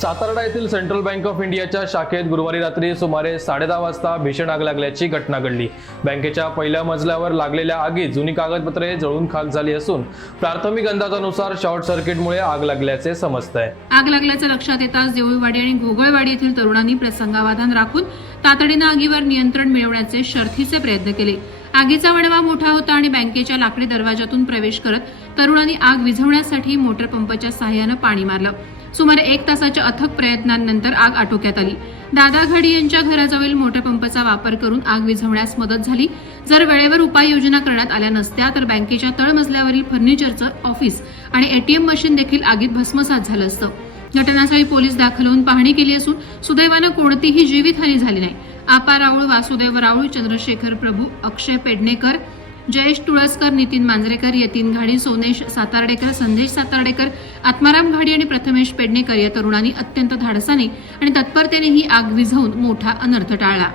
सातारडा येथील central bank of इंडियाच्या शाखेत गुरुवारी रात्री सुमारे साडेदहा वाजता भीषण आग लागल्याची घटना घडली. बँकेच्या पहिल्या मजल्यावर लागलेल्या आगीत जुनी कागदपत्रे जळून खाक झाली असून प्राथमिक अंदाजानुसार शॉर्ट सर्किटमुळे आग लागल्याचे समजतंय. आग लागल्याचं लक्षात येताच देऊळवाडी आणि घोगळवाडी येथील तरुणांनी प्रसंगावधान राखून तातडीनं आगीवर नियंत्रण मिळवण्याचे शर्थीचे प्रयत्न केले. आगीचा वणवा मोठा होता आणि बँकेच्या लाकडी दरवाजातून प्रवेश करत तरुणांनी आग विझवण्यासाठी मोटर पंपाच्या सहाय्यानं पाणी मारलं. सुमारे एक तासाच्या अथक प्रयत्नांनंतर आग आटोक्यात आली. दादा घडी यांच्या घराजवळील मोटर पंपाचा वापर करून आग विझवण्यास मदत झाली. जर वेळेवर उपाययोजना करण्यात आल्या नसत्या तर बँकेच्या तळमजल्यावरील फर्निचरचं ऑफिस आणि एटीएम मशीन देखील आगीत भस्मसात झालं असतं. घटनास्थळी पोलीस दाखल होऊन पाहणी केली असून सुदैवानं कोणतीही जीवितहानी झाली नाही. आपा राऊळ वासुदेव राऊळ चंद्रशेखर प्रभू अक्षय पेडणेकर जयेश तुळसकर नितीन मांजरेकर यतीन घाडी सोनेश सातार्डेकर संदेश सातार्डेकर आत्माराम घाडी आणि प्रथमेश पेडणेकर या तरुणांनी अत्यंत धाडसाने आणि तत्परतेने ही आग विझवून मोठा अनर्थ टाळला.